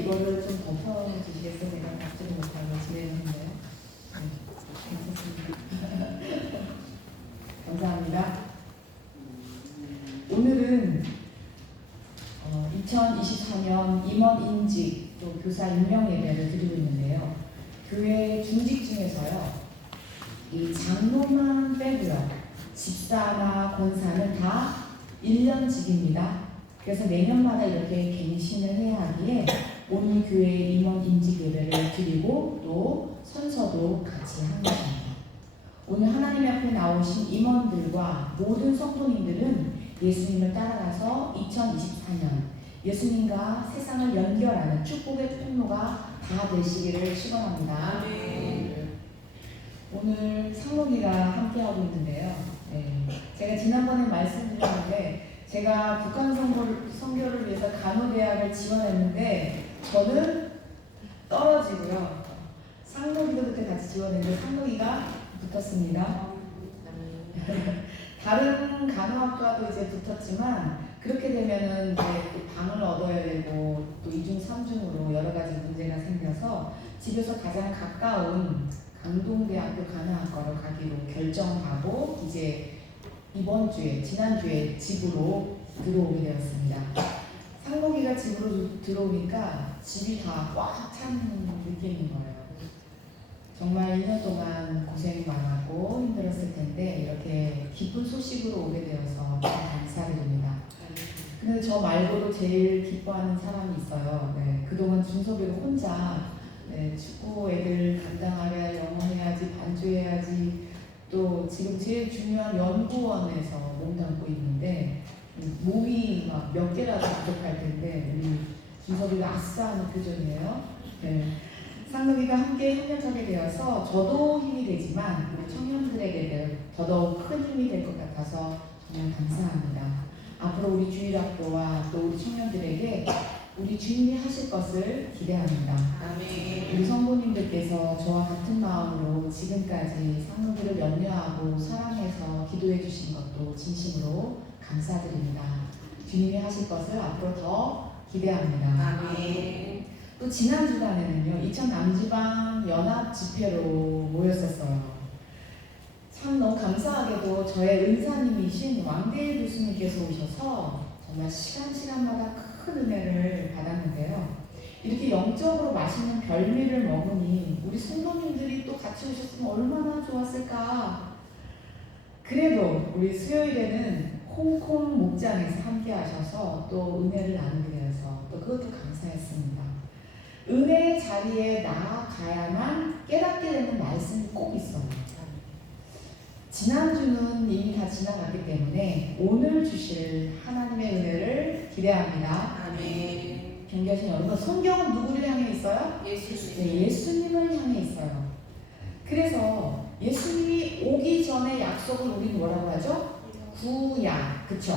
이거를 좀 덮어주시겠어요? 내가 답지를 못하고 진행했는데요. 괜찮습니다. 감사합니다. 오늘은 2024년 임원 인직 또 교사 임명 예배를 드리고 있는데요. 교회 중직 중에서요, 이 장로만 빼고요, 집사나 권사는 다 1년직입니다. 그래서 매년마다 이렇게 갱신을 해야 하기에 오늘 교회 임원 인직 예배를 드리고 또 선서도 같이 하는 것입니다. 오늘 하나님 앞에 나오신 임원들과 모든 성도님들은 예수님을 따라가서 2024년 예수님과 세상을 연결하는 축복의 통로가 다 되시기를 축원합니다. 오늘 상록이가 함께하고 있는데요. 제가 지난번에 말씀드렸는데 제가 북한 선교를 위해서 간호대학을 지원했는데 저는 떨어지고요. 상록이도 그때 같이 지원했는데 상록이가 붙었습니다. 다른 간호학과도 이제 붙었지만 그렇게 되면은 이제 또 방을 얻어야 되고 또 2중 3중으로 여러 가지 문제가 생겨서 집에서 가장 가까운 강동대학교 간호학과로 가기로 결정하고 이제 이번 주에 지난주에 집으로 들어오게 되었습니다. 상록이가 집으로 들어오니까 집이 다 꽉 찬 느낌인 거예요. 정말 1년 동안 고생이 많았고 힘들었을 텐데 이렇게 기쁜 소식으로 오게 되어서 참 감사드립니다. 근데 저 말고도 제일 기뻐하는 사람이 있어요. 그동안 준섭이가 혼자 축구 애들 감당하랴, 영어 해야지, 반주해야지, 또 지금 제일 중요한 연구원에서 몸담고 있는데 몸이 막 몇 개라도 부족할 텐데 우리 준섭이가 아싸 하는 표정이에요. 상록이가 함께 협력하게 되어서 저도 힘이 되지만 우리 청년들에게 더더욱 큰 힘이 될 것 같아서 정말 감사합니다. 앞으로 우리 주일학교와 또 우리 청년들에게 우리 주님이 하실 것을 기대합니다. 아멘. 우리 성도님들께서 저와 같은 마음으로 지금까지 상록이를 염려하고 사랑해서 기도해 주신 것도 진심으로 감사드립니다. 주님이 하실 것을 앞으로 더 기대합니다. 아멘. 또 지난 주간에는요, 이천 남지방 연합 집회로 모였었어요. 참 너무 감사하게도 저의 은사님이신 왕대일 교수님께서 오셔서 정말 시간마다 큰 은혜를 받았는데요. 이렇게 영적으로 맛있는 별미를 먹으니 우리 성도님들이 또 같이 오셨으면 얼마나 좋았을까. 그래도 우리 수요일에는 홍콩 목장에서 함께 하셔서 또 은혜를 나누게 되어서 또 그것도 감사했습니다. 은혜의 자리에 나아가야만 깨닫게 되는 말씀이 꼭 있어요. 지난주는 이미 다 지나갔기 때문에 오늘 주실 하나님의 은혜를 기대합니다. 아멘. 경계하신 여러분, 성경은 누구를 향해 있어요? 예수님. 예수님을 향해 있어요. 그래서 예수님이 오기 전에 약속을 우리 뭐라고 하죠? 구약, 그쵸?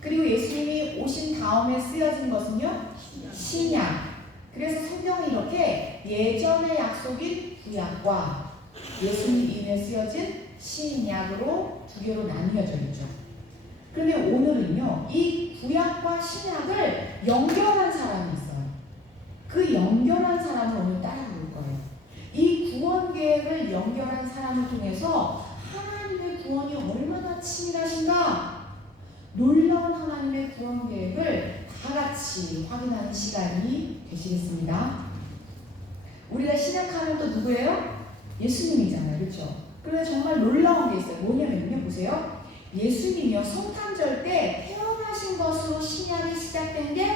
그리고 예수님이 오신 다음에 쓰여진 것은요? 신약. 그래서 성경은 이렇게 예전의 약속인 구약과 예수님 이름에 쓰여진 신약으로 두 개로 나뉘어져 있죠. 그런데 오늘은요, 이 구약과 신약을 연결한 사람이 있어요. 그 연결한 사람을 오늘 따라볼 거예요. 이 구원 계획을 연결한 사람을 통해서 하나님의 구원이 얼마나 치밀하신가, 놀라운 하나님의 구원 계획을 다 같이 확인하는 시간이 되시겠습니다. 우리가 신약하면 또 누구예요? 예수님이잖아요. 그렇죠? 그런데 정말 놀라운 게 있어요. 뭐냐면요, 보세요. 예수님이요, 성탄절 때 태어나신 것으로 신약이 시작된 게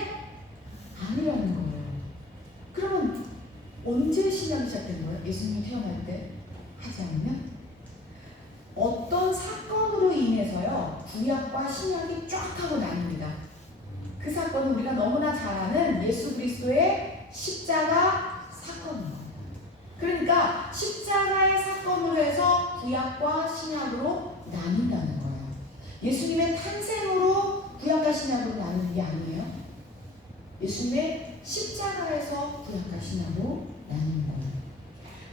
아니라는 거예요. 그러면 언제 신약이 시작된 거예요? 예수님이 태어날 때 하지 않으면? 어떤 사건으로 인해서요, 구약과 신약이 쫙 하고 나뉩니다. 그 사건은 우리가 너무나 잘 아는 예수 그리스도의 십자가 사건입니다. 그러니까 십자가의 사건으로 해서 구약과 신약으로 나뉜다는 거예요. 예수님의 탄생으로 구약과 신약으로 나누는 게 아니에요. 예수님의 십자가에서 구약과 신약으로 나누는 거예요.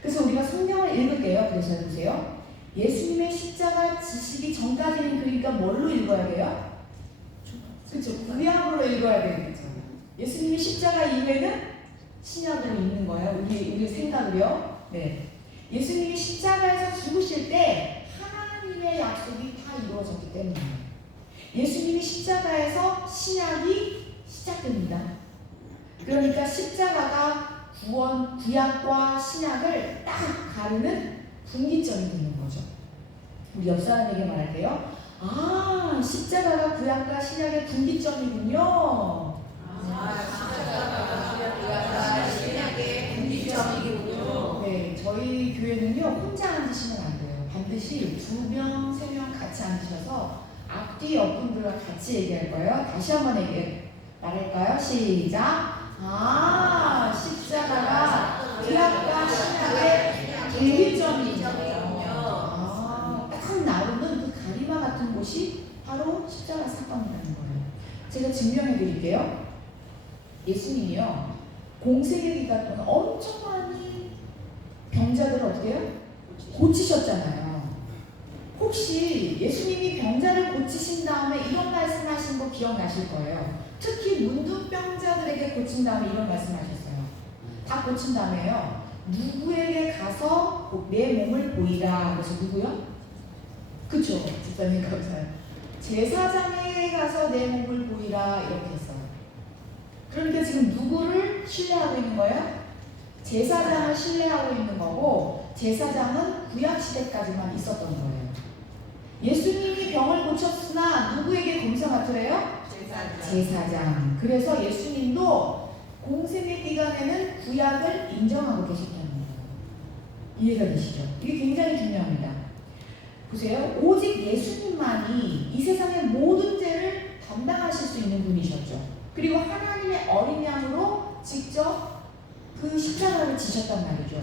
그래서 우리가 성경을 읽을게요. 그래서 보세요. 예수님의 십자가 지시기 전까지는 그러니까 뭘로 읽어야 돼요? 그렇죠. 구약으로 읽어야 되겠죠. 예수님이 십자가 이후에는 신약으로 있는 거예요. 우리 생각을요. 네. 예수님이 십자가에서 죽으실 때 하나님의 약속이 다 이루어졌기 때문이에요. 예수님이 십자가에서 신약이 시작됩니다. 그러니까 십자가가 구약과 신약을 딱 가르는 분기점이 되는 거죠. 우리 옆 사람에게 말할게요. 아, 십자가가 구약과 신약의 분기점이군요. 신약의 분기점이군요. 네, 저희 교회는요 혼자 앉으시면 안 돼요. 반드시 2명, 3명 같이 앉으셔서 앞뒤 옆분들과 같이 얘기할 거예요. 다시 한번 말할까요? 시작. 아, 십자가가 구약과 신약의 분기점이군요. 아, 딱 나오는 그 가리마 같은 곳이 바로 십자가 사건이라는 거예요. 제가 증명해 드릴게요. 예수님이요 공생의 기간 동안 엄청 많이 병자들을 어떻게 해요? 고치셨잖아요. 혹시 예수님이 병자를 고치신 다음에 이런 말씀하신 거 기억나실 거예요. 특히 문둥병자들에게 고친 다음에 이런 말씀하셨어요. 다 고친 다음에요. 누구에게 가서 내 몸을 보이라. 그래서 누구요? 그쵸? 집사님 감사해요. 제사장에게 가서 내 몸을 보이라 이렇게 했어요. 그러니까 지금 누구를 신뢰하고 있는 거예요? 제사장을 신뢰하고 있는 거고 제사장은 구약시대까지만 있었던 거예요. 예수님이 병을 고쳤으나 누구에게 검사 맡으래요? 제사장. 그래서 예수님도 공생의 기간에는 구약을 인정하고 계셨다는 거예요. 이해가 되시죠? 이게 굉장히 중요합니다. 보세요. 오직 예수님만이 이 세상의 모든 죄를 담당하실 수 있는 분이셨죠. 그리고 하나님의 어린 양으로 직접 그 십자가를 지셨단 말이죠.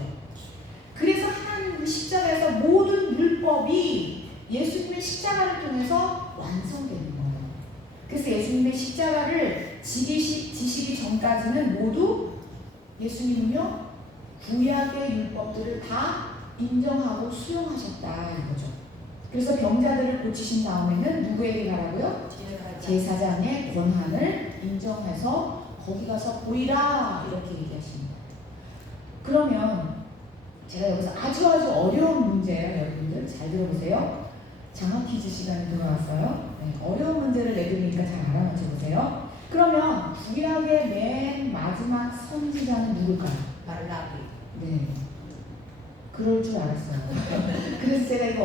그래서 하나님 그 십자가에서 모든 율법이 예수님의 십자가를 통해서 완성되는 거예요. 그래서 예수님의 십자가를 지시기 전까지는 모두 예수님은요 구약의 율법들을 다 인정하고 수용하셨다 이거죠. 그래서 병자들을 고치신 다음에는 누구에게 가라고요? 제사장의 권한을 인정해서 거기 가서 보이라 이렇게 얘기하십니다. 그러면 제가 여기서 아주 어려운 문제예요. 여러분들 잘 들어보세요. 장학 퀴즈 시간이 돌아왔어요. 네, 어려운 문제를 내드리니까 잘 알아맞혀 보세요. 그러면 구약의 맨 마지막 선지자는 누굴까요? 말라기. 네, 그럴 줄 알았어요. 그래서 제가 이거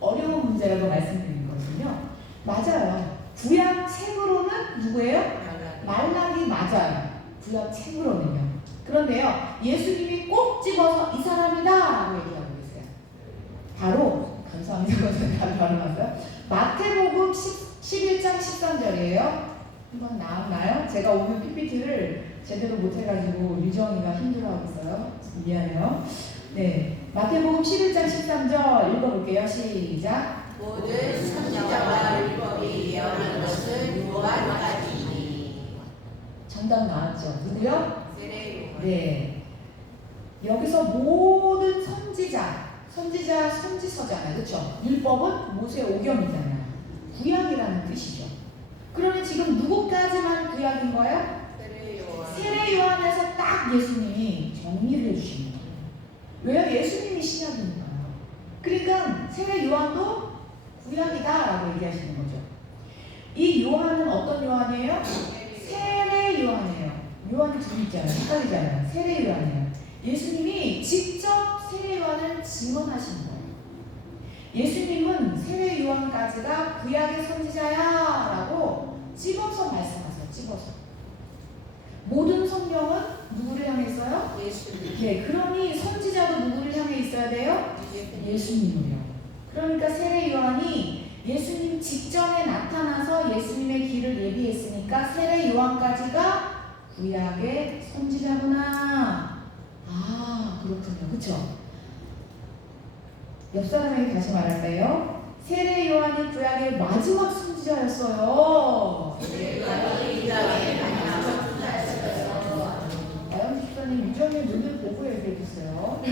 어려운 문제라고 말씀드린 거거든요. 맞아요. 구약 책으로는 누구예요? 말라기 맞아요. 구약 책으로는요. 그런데요, 예수님이 꼭 집어서 이 사람이다 라고 얘기하고 계세요. 바로, 감사합니다. 바로 나왔어요. 마태복음 11장 13절이에요. 한번 나왔나요? 제가 오늘 PPT를 제대로 못해가지고 유정이가 힘들어하고 있어요. 미안해요. 네, 마태복음 11장 13절 읽어볼게요. 시작. 모든 선지자와 율법이 예언한 것은 요한까지니. 정답 나왔죠? 누구요? 세례 요한. 네. 여기서 모든 선지서잖아요. 그렇죠? 율법은 모세 오경이잖아요. 구약이라는 뜻이죠. 그러면 지금 누구까지만 구약인 거예요? 세례 요한에서 딱 예수님이 정리를 해주시는 거예요. 왜요? 예수님이 신약이니까요. 그러니까 세례 요한도 구약이다라고 얘기하시는 거죠. 이 요한은 어떤 요한이에요? 세례 요한이에요. 요한이 둘 있잖아요. 헷갈리잖아요. 세례 요한이에요. 예수님이 직접 세례 요한을 증언하신 거예요. 예수님은 세례 요한까지가 구약의 선지자야 라고 집어서 말씀하세요. 집어서. 모든 성경은 누구를 향해 있어요? 예수님. 네, 그러니 선지자도 누구를 향해 있어야 돼요? 예수님을요. 그러니까 세례 요한이 예수님 직전에 나타나서 예수님의 길을 예비했으니까 세례 요한까지가 구약의 선지자구나. 아, 그렇군요. 그쵸? 옆 사람에게 다시 말할까요? 세례 요한이 구약의 마지막 선지자였어요. 아영 집사님 유정의 눈을 보고 얘기해주세요.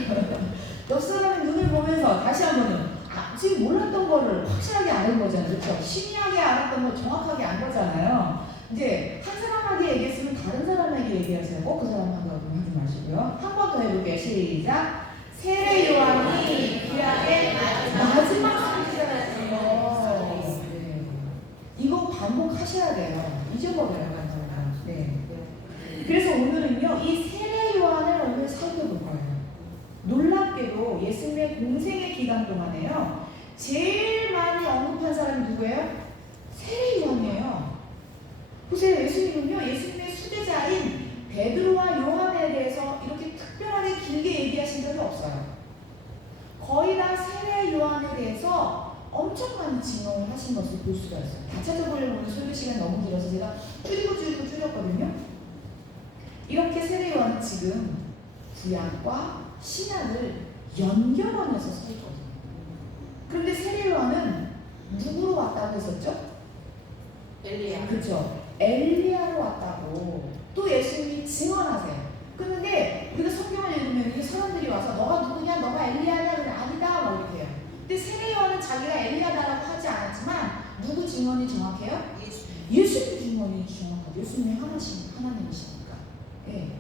옆 사람의 눈을 보면서 다시 한번은 지금 몰랐던 거를 확실하게 아는 거잖아요. 그렇죠? 신기하게 알았던 걸 정확하게 안 거잖아요. 이제 한 사람에게 얘기했으면 다른 사람에게 얘기하세요. 꼭 그 사람하고 하지 마시고요. 한 번 더 해볼게요. 시작. 세례 요한이 구약의 마지막 선지자라는 거. 네. 이거 반복하셔야 돼요. 잊어버려요, 간단하게. 네. 그래서 오늘은요, 이 세례 요한을 오늘 살펴볼 거예요. 놀랍게도 예수님의 공생의 기간 동안에요, 제일 많이 언급한 사람이 누구예요? 세례 요한이에요. 보세요. 예수님은요, 예수님의 수제자인 베드로와 요한에 대해서 이렇게 특별하게 길게 얘기하신 적이 없어요. 거의 다 세례 요한에 대해서 엄청 많이 증언을 하신 것을 볼 수가 있어요. 다 찾아보려고 오늘 설교 시간이 너무 길어서 제가 줄였거든요. 이렇게 세례 요한은 지금 구약과 신약을 연결하면서 서 있거든요. 그런데 세례 요한은 누구로 왔다고 했었죠? 엘리야. 그렇죠. 엘리야로 왔다고 또 예수님이 증언하세요. 그런데 우리가 성경을 읽으면 이게 사람들이 와서 너가 누구냐, 너가 엘리야냐, 그래 아니다 막 이렇게 해요. 근데 세례 요한은 자기가 엘리야다라고 하지 않았지만 누구 증언이 정확해요? 예수님 증언이 정확하죠. 예수님이 하나님이시니까. 네.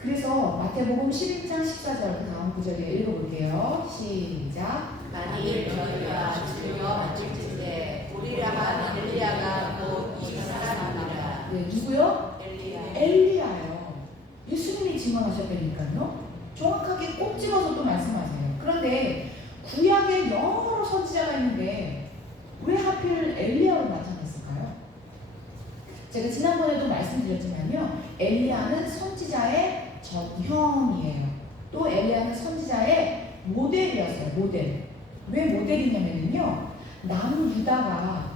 그래서 마태복음 11장 14절 그 다음 구절에 읽어볼게요. 시작. 만일 저희가 주여 맞을진데 우리라가 엘리야가 곧 이 사람이라. 네, 누구요? 엘리야. 엘리야요. 예수님이 증언하셨다니까요. 정확하게 꼭 집어서 또 말씀하세요. 그런데 구약에 여러 선지자가 있는데 왜 하필 엘리야로 나타났을까요? 제가 지난번에도 말씀드렸지만요, 엘리야는 선지자의 전형이에요. 또 엘리야는 선지자의 모델이었어요. 모델. 왜 모델이냐면요, 남유다가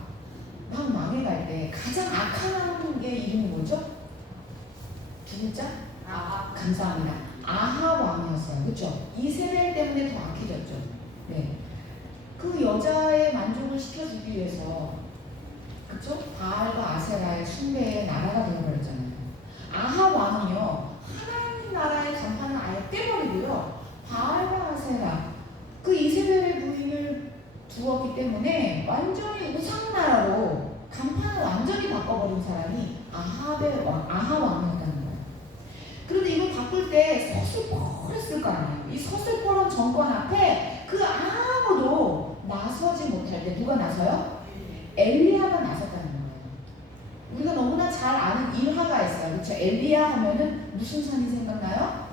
막 망해갈 때 가장 악한 게 이름이 뭐죠? 두 글자? 아하. 감사합니다. 아하 왕이었어요. 그렇죠? 이세벨 때문에 더 악해졌죠. 네. 그 여자의 만족을 시켜주기 위해서, 그렇죠? 바알과 아세라의 숭배의 나라가 되어버렸잖아요. 아하 왕이요, 하나님 나라의 간판을 아예 떼버리고요, 바알과 아세라, 그 이세벨의 부인을 두었기 때문에 완전히 우상나라로 간판을 완전히 바꿔버린 사람이 아하 왕이었다는 거예요. 그런데 이걸 바꿀 때 서슬퍼했을 거 아니에요. 이 서슬퍼런 정권 앞에 그 아무도 나서지 못할 때 누가 나서요? 엘리야가 나섰다는 거예요. 우리가 너무나 잘 아는 일화가 있어요. 그렇죠? 엘리야 하면은 무슨 산이 생각나요?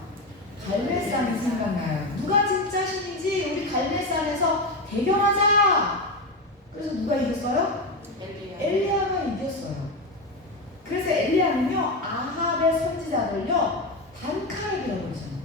갈멜산이 생각나요. 누가 진짜 신인지 우리 갈멜산에서 대결하자. 그래서 누가 이겼어요? 엘리야가 이겼어요. 그래서 엘리야는요, 아합의 선지자들요 단칼에 베어버리잖아요.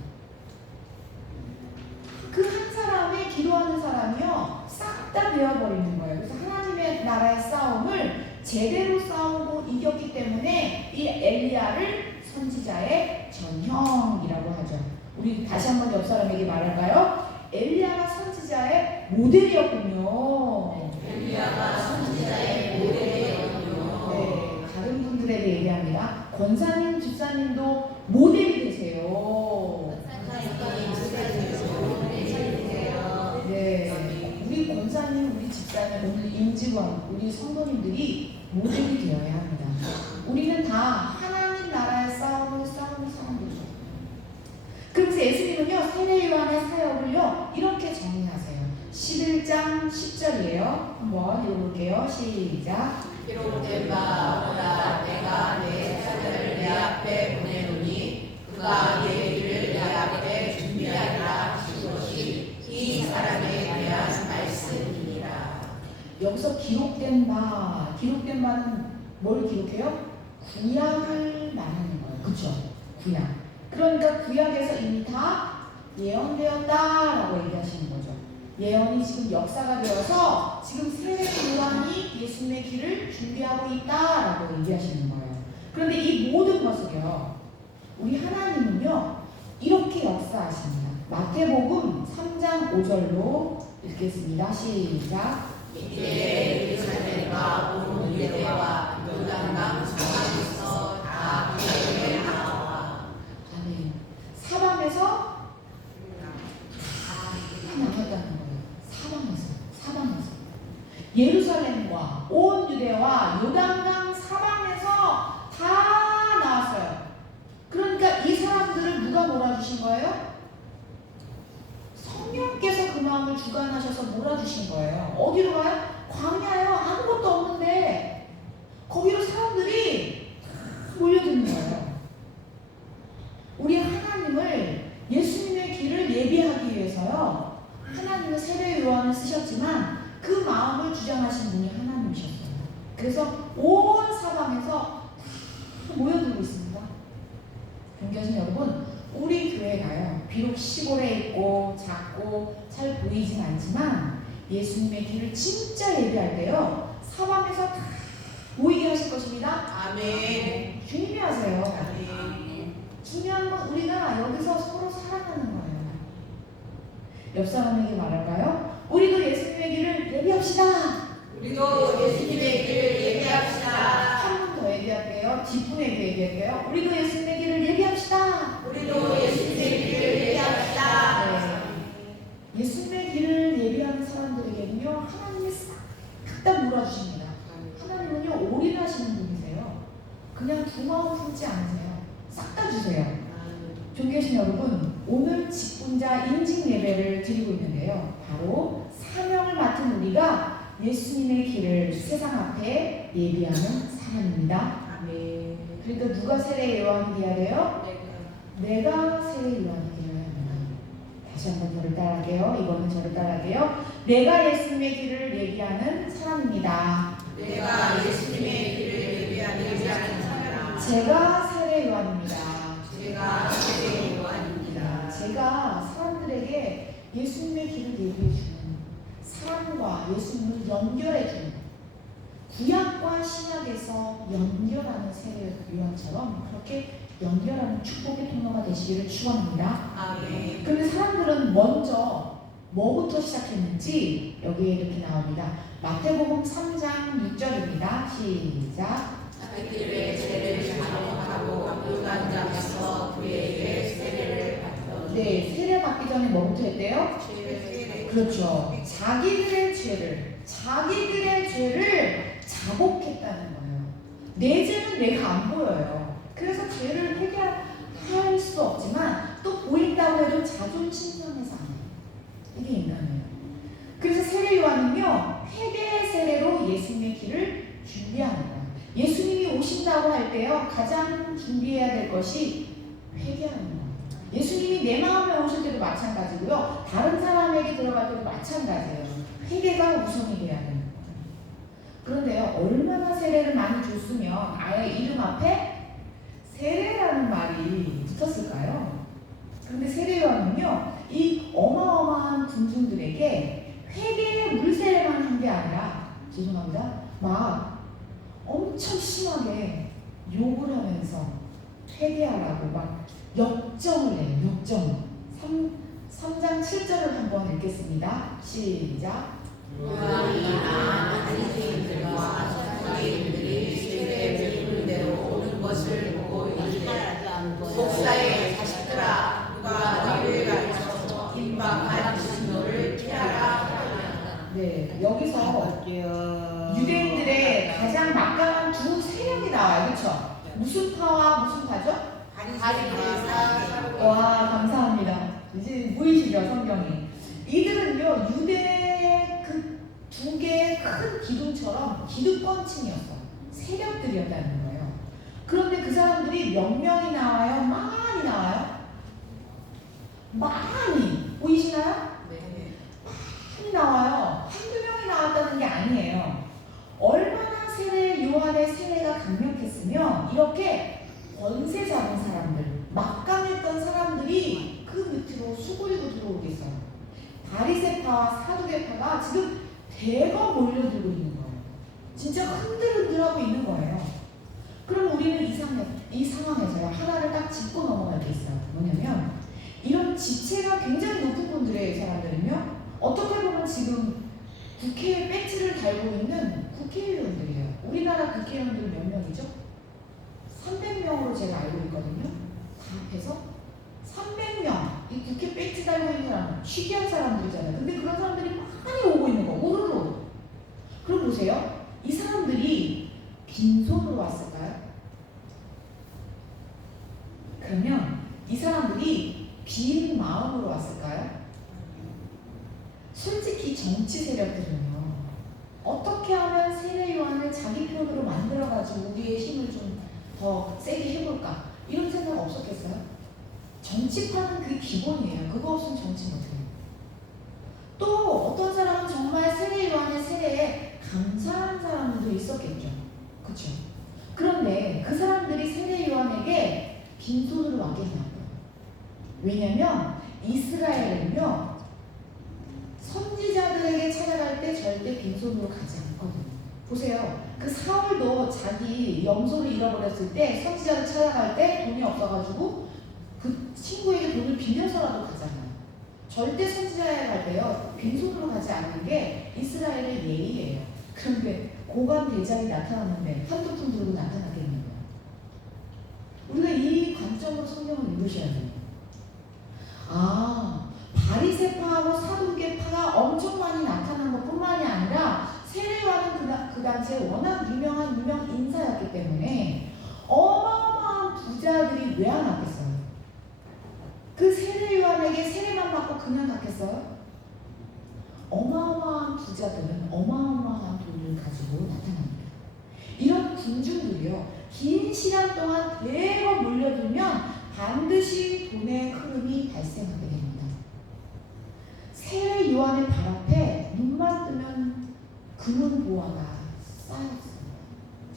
그 한 사람이 기도하는 사람이요 싹 다 베어버리는 거예요. 그래서 하나님의 나라의 싸움을 제대로 싸우고 이겼기 때문에 이 엘리야를 선지자의 전형이라고 하죠. 우리 다시 한번 옆 사람에게 말할까요? 엘리야가 선지자의 모델이었군요. 엘리야가 선지자의 모델이었군요. 네, 다른 분들에게 얘기합니다. 권사님, 집사님도 모델이 되세요. 네, 우리 권사님, 우리 집사님, 오늘 임직원, 우리 성도님들이 모델이 되어야 합니다. 우리는 다 하나님 나라의 싸움을 싸우는 사람들이죠. 그래서 예수님은요, 세례 요한의 사역을요 이렇게 정의하세요. 11장 10절이에요. 한번 읽어볼게요. 시작. 기록된 바 오라 내가 내 사자를 내 앞에 보내노니 그가 내 길을 내 앞에 준비하리라 하신 것이 이 사람에 대한 말씀이니라. 여기서 기록된 바는 뭘 기록해요? 구약을 말하는 거예요. 그렇죠? 구약. 그러니까 구약에서 이미 다 예언되었다라고 얘기하시는 거죠. 예언이 지금 역사가 되어서 지금 세례 요한이 예수님의 길을 준비하고 있다라고 얘기하시는 거예요. 그런데 이 모든 것을요, 우리 하나님은요 이렇게 역사하십니다. 마태복음 3장 5절로 읽겠습니다. 시작. 이제 예루살렘과 온 유대와 요단강 사방에서 다 그에게 나와. 아멘. 사방에서 다 나갔다는 거예요. 사방에서. 예루살렘과 온 유대와 요단강 거예요? 성령께서 그 마음을 주관하셔서 몰아주신 거예요. 어디로 가요? 광야요. 아무것도 없는데 거기로 사람들이 몰려드는 거예요. 우리 하나님을 예수님의 길을 예비하기 위해서요. 하나님은 세례 요한을 쓰셨지만 그 마음을 주장하신 분이 하나님이셨어요. 그래서 온 사방에서 다 모여들고 있습니다. 경계하신 여러분, 우리 교회가요. 비록 시골에 있고 작고 잘 보이진 않지만 예수님의 길을 진짜 예비할 때요. 사방에서 다 모이게 하실 것입니다. 아멘. 주님이 하세요. 아멘. 중요한 건 우리가 여기서 서로 사랑하는 거예요. 옆 사람에게 말할까요? 우리도 예수님의 길을 예비합시다. 우리도 예수님의 길을 예비합시다. 한 번 더 얘기할게요. 뒷분에게 얘기할게요. 우리도 예수님의 길을 예비합시다. 우리도 예수님의 길을 예비합시다. 네. 예수님의 길을 예비하는 사람들에게는요. 하나님이 싹 다 몰아주십니다. 하나님은요. 올인하시는 분이세요. 그냥 두 마음 품지 않으세요. 싹 다 주세요. 존귀하신 여러분, 오늘 직분자 인증 예배를 드리고 있는데요. 바로 사명을 맡은 우리가 예수님의 길을 세상 앞에 예비하는 사람입니다. 네. 그러니까 누가 세례 요한이 되어야 돼요? 내가 세례 요한이 되어야 합니다. 다시 한번 저를 따라할게요. 이번엔 저를 따라할게요. 내가 예수님의 길을 예비하는 사람입니다. 내가 예수님의 길을 예비하는 사람. 제가 세례 요한입니다. 제가 세례 요한입니다. 제가 사람들에게 예수님의 길을 얘기해주는 사람과 예수님을 연결해주는 구약과 신약에서 연결하는 세례 요한처럼 그렇게 연결하는 축복의 통로가 되시기를 축원합니다. 아멘. 그런데 사람들은 먼저 뭐부터 시작했는지 여기에 이렇게 나옵니다. 마태복음 3장 6절입니다. 시작. 그들의 죄를 잘못하고 요단강에서 그에게 세례를 받던. 네, 세례 받기 전에 뭐부터 했대요? 그렇죠. 자기들의 죄를 자복했다는 거예요. 내 죄는 내가 안 보여요. 그래서 죄를 해결할 수 없지만 또 보인다고 해도 자존심 상해서 안 해요. 이게 인간이에요. 그래서 세례 요한은요, 회개 세례로 예수님의 길을 준비하는 거예요. 예수님이 오신다고 할 때요, 가장 준비해야 될 것이 회개하는 거예요. 예수님이 내 마음에 오실 때도 마찬가지고요. 다른 사람에게 들어갈 때도 마찬가지예요. 회개가 우선이 돼야 되는 거예요. 그런데요, 얼마나 세례를 많이 줬으면 아예 이름 앞에 세례라는 말이 붙었을까요? 그런데 세례요한은요, 이 어마어마한 군중들에게 회개의 물세례만 한 게 아니라, 죄송합니다, 막 엄청 심하게 욕을 하면서 회개하라고 막 역정을 해요. 역정. 3장 7절을 한번 읽겠습니다. 시작. 요한이나 바리새인들과 서기관들이 세례를 부른 대로 오는 것을 보고 이르되 목사의 자식들아, 누가 너희를 가르쳐서 임박한 진노를 피하라 하였느냐. 네, 여기서 유대인들의 가장 막강한 두 세력이 나와요. 그렇죠? 무슨 파와 무슨 파죠? 와, 감사합니다. 이제 보이시죠, 성경이. 이들은요, 유대 그 두 개의 큰 기둥처럼 기득권층이었어. 세력들이었다는 거예요. 그런데 그 사람들이 몇 명이 나와요? 많이 나와요? 많이. 보이시나요? 많이 나와요. 한두 명이 나왔다는 게 아니에요. 얼마나 요한의 세례가 강력했으면 이렇게 권세 잡은 사람들, 막강했던 사람들이 그 밑으로 수그리고 들어오겠어요. 바리새파와 사두개파가 지금 대거 몰려들고 있는 거예요. 진짜 흔들흔들하고 있는 거예요. 그럼 우리는 이 상황에서요, 하나를 딱 짚고 넘어갈 게 있어요. 뭐냐면 이런 지체가 굉장히 높은 분들의 이 사람들은요, 어떻게 보면 지금 국회에 배지를 달고 있는 국회의원들이에요. 우리나라 국회의원들 몇 명이죠? 300명으로 제가 알고 있거든요. 다 합해서 300명. 이 국회 배지 달고 있는 사람, 취기한 사람들이잖아요. 근데 그런 사람들이 많이 오고 있는 거, 우르르. 그럼 보세요. 이 사람들이 빈손으로 왔을까요? 그러면 이 사람들이 특히 정치 세력들은요. 어떻게 하면 세례 요한을 자기 편으로 만들어가지고 우리의 힘을 좀 더 세게 해볼까? 이런 생각 없었겠어요? 정치파는 그게 기본이에요. 그거 없으면 정치 못해요. 또 어떤 사람은 정말 세례 요한의 세례에 감사한 사람도 있었겠죠. 그렇죠? 그런데 그 사람들이 세례 요한에게 빈손으로 맡기냐고요. 왜냐면 이스라엘은요 선지자들에게 찾아갈 때 절대 빈손으로 가지 않거든요. 보세요. 그 사울도 자기 염소를 잃어버렸을 때 선지자를 찾아갈 때 돈이 없어가지고 그 친구에게 돈을 빌려서라도 가잖아요. 절대 선지자에 갈 때요 빈손으로 가지 않는 게 이스라엘의 예의예요. 그런데 고관 대장이 나타났는데 한두 푼 들고 나타나겠냐고요. 우리가 이 관점으로 성경을 읽으셔야 돼요. 아, 바리새파하고 사두개파가 엄청 많이 나타난 것뿐만이 아니라 세례 요한은 그 당시에 워낙 유명 인사였기 때문에 어마어마한 부자들이 왜 안 왔겠어요? 그 세례 요한에게 세례만 받고 그냥 갔겠어요? 어마어마한 부자들은 어마어마한 돈을 가지고 나타납니다. 이런 군중들이요 긴 시간 동안 대거 몰려들면 반드시 돈의 흐름이 발생하게 됩니다. 세례 요한의 발 앞에 눈만 뜨면 금은 보화가 쌓였습니다.